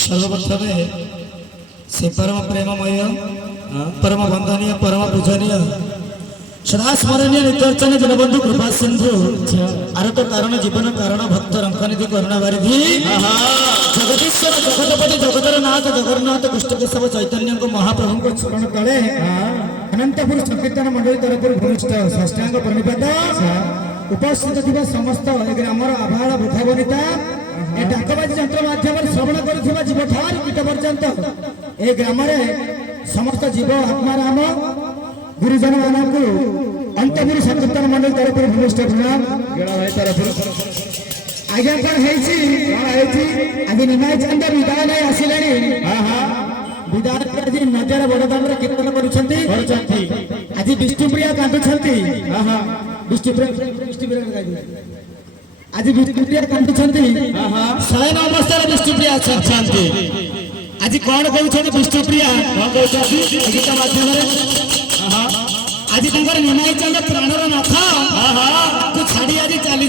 सर्वप्रथमे से परम प्रेममय परम बंधनीय परम पूजनीय सदा स्मरणीय नित्यर्चन जलबंधु कृपा सिंधु आरत कारण जीवन कारण भक्त रंकनिधि करुणा वारिधि जगदीश्वर जगतपति जगतर नाथ जगन्नाथ कृष्ण केशव चैतन्य को महाप्रभु को चरण तले अनंतपुर संकीर्तन मंडली तरफ भूमिष्ठ षष्ठांग प्रणिपात उपस्थित थिबा समस्त ग्रामर आभार बुधा बनिता ए डाकबाजी यंत्र माध्यम श्रवण करुवा जीव ठार कीट पर्यंत ए ग्राम समस्त जीव आत्माराम गुरुजन मानक अंतपुर संकीर्तन मंडल तरफ भूमिष्ठ प्रणाम तरफ आज्ञा कौन आज निमाय चंद विद्यालय आसिले विद्यालय आज नजर बड़दान कीर्तन कर आज विष्णुप्रिया कांदुंट आज विष्णुप्रिया कांदुंट शयन अवस्था विष्णुप्रिया अच्छा आज कौन कहते विष्णुप्रिया गीत माध्यम आज निमाई चंद प्राणर नाथ को छाड़ी आज चली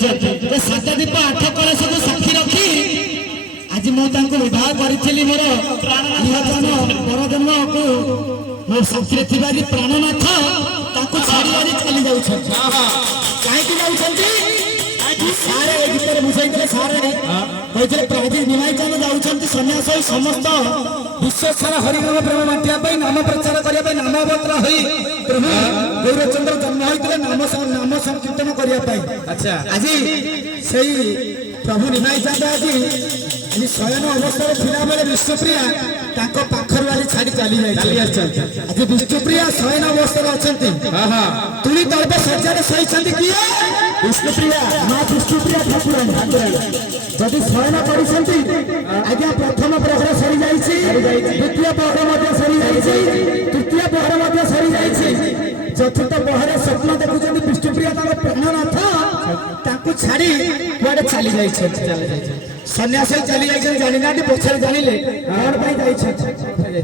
जाते सात दीप आठ कलश को साक्षी रखी आज मुझे विवाह करी मोर परजन्म को मो साक्षी थी प्राणनाथ छाड़ी आज चली कहीं सारे गीत बुझे सारे कहते निमाई चंद जाऊँ सन्यास समस्त विश्व सारा हरिनाम प्रेम बांटा नाम प्रचार करने नाम पत्र हो प्रभु गौरचंद्र जन्म होते नाम संकीर्तन करने अच्छा आज से प्रभु निमाई चंद आज आज शयन अवस्था थिला बेले विष्णुप्रिया पाखर वाली छाड़ी चली आज विष्णुप्रिया शयन अवस्था अच्छा तुली तर्प सज्जा सही किए विष्णुप्रिया माँ विष्णुप्रिया ठाकुराणी जदि शयन कर आज्ञा प्रथम प्रहर सरी द्वितीय प्रहर सरी तृतीय प्रहर सरी चतुर्थ प्रहर स्वप्न देखुं विष्णुप्रिया प्राणनाथ छाड़ी कुआडे चली सन्यास चली जानी ना पछाड़ जानिले कौन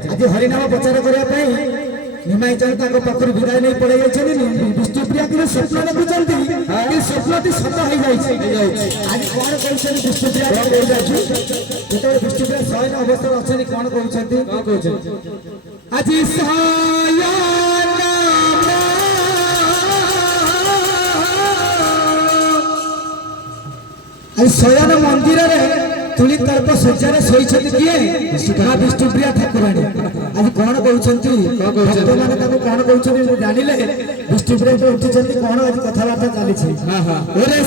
आज हरिनाम प्रचार करने निमाई चंद पाखर विदाय नहीं पड़े विष्णुप्रिया कि स्वप्न देखुं स्वप्न सत हो आज कौन कहते विष्णुप्रिया जो विष्णुप्रिया शयन अवस्था अच्छा कौन कहते आज शयन मंदिर तुली तर्प सज्जा शोती किए विष्णुप्रिया ठाकुराणी आज कौन कहते मैंने कौन कहते जानिले विष्णुप्रिया उठी कौन आज कथबार्ता चली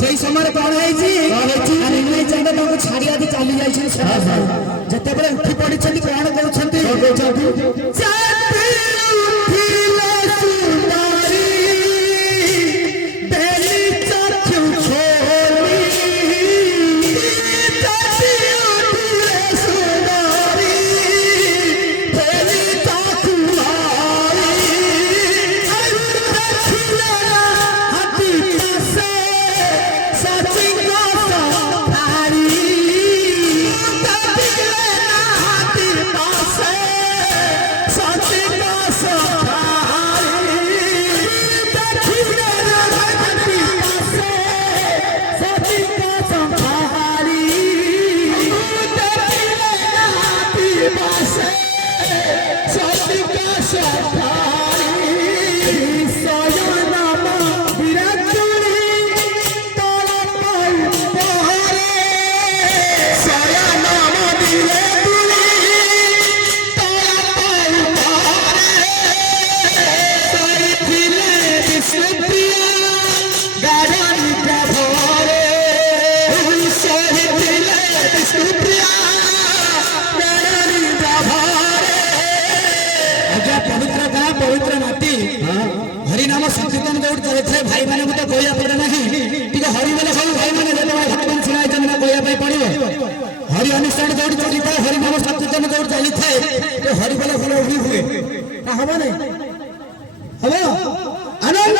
সেই সময় কোন হইছি নিমাই চাঁদ তাকে ছাড়ি আদি চালি যাইছেন যেতেবেলে উঠি পড়িছেন কোন কହୁଛନ୍ତି हरिनाम संकीर्तन दौड़ चलते भाई मैंने तो कोई पड़े ना ठीक हरि बोले सब भाई मैंने भगवान छुड़ा कहवाई पड़ो हरि अनुष्ठान दौड़ चली था हरिनाम संकीर्तन दौड़ चली थाए तो हरि बोले फल भी हुए हम नहीं हम आनंद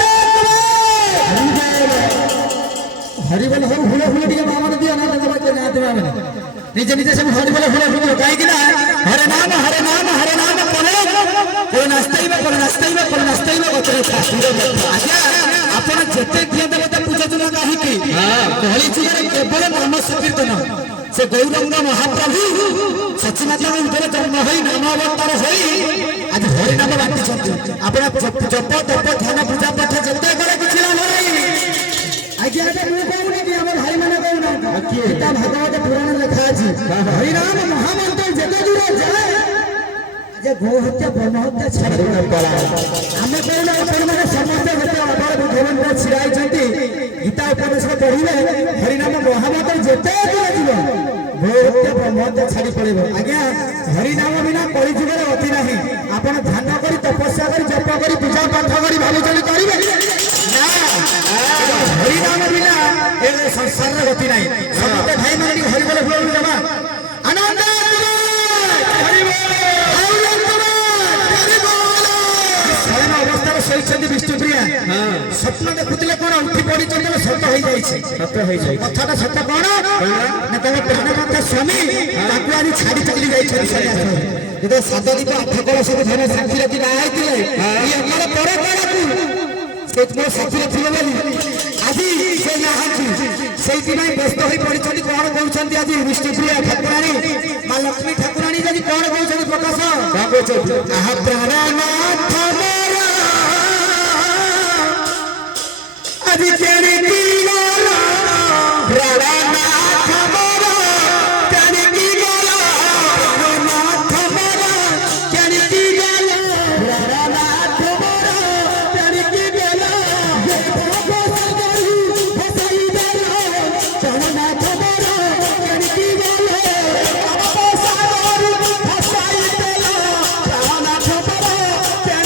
हरि बोले हम फूल फूल टे मामा दिया ना निजे निजे सब हरि बोले फूल फूल कहीं हरे नाम कोई नास्ताइबा गचरे आज्ञा आपण जेते दिया देवता पूजा तुला नाही की कहली छी केवल नाम संकीर्तन से गौरंग महाप्रभु सचिमाता उदर जन्म होई नाम अवतार होई आज हरि नाम बाटी छथि आपण जप तप ध्यान पूजा पाठ जेते करे किछि लाभ नाही आज्ञा एटा मु कहूनी कि हमर भाई माने कहूना गीता भागवत पुराण लिखा अछि हरि नाम महामंत्र जेते दूर जाए जे गो हत्या ब्रह्म हत्या छाड़ी पड़ा आमे कहना अपन माने समस्त होते अबड़ बुद्धवन को छिराई छथि गीता उपदेश पढ़िले हरि नाम महामंत्र जेते दूर जीव गो हत्या ब्रह्म हत्या छाड़ी पड़िबो आज्ञा हरि नाम बिना कଳି जुगरे अति नाही आपण ध्यान करी तपस्या करी जप करी पूजा पाठ करी भालु चली करिवे ना हरि नाम बिना ए संसार रे गति नाही समस्त भाई माने हरि बोले फुल जमा आनंद हरि बोल विष्णुप्रिया स्वप्न देखुले कौन उठी पड़ी सत हो जाए कथा सत कौन ना तुम प्राणनाथ स्वामी आज छाड़ी चली जाते सातदीप आठकल सब धन साथी रखी बाहर मोर साथी रखिए आज से से व्यस्त हो पड़ी कौन कहते आज विष्णुप्रिया ठाकुराणी माँ लक्ष्मी ठाकुराणी जी कौन कहते प्रकाश प्राणनाथ आज तेरे की गाला प्राणनाथ मोरा तेरे की गाला प्राणनाथ मोरा तेरे की गाला प्राणनाथ मोरा तेरे की गाला ये बाबा सगरी फसाई देला प्राणनाथ मोरा तेरे की गाला बाबा सगरी फसाई देला प्राणनाथ मोरा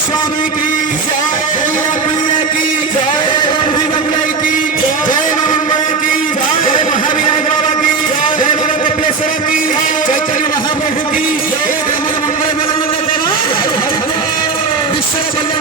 स्वामी की जय की जय की जय नंबर की जय महावीर बाबा की जय गुरु कपिलेश्वर की चैतन्य महाप्रभु की जय मंगल मंगल विश्व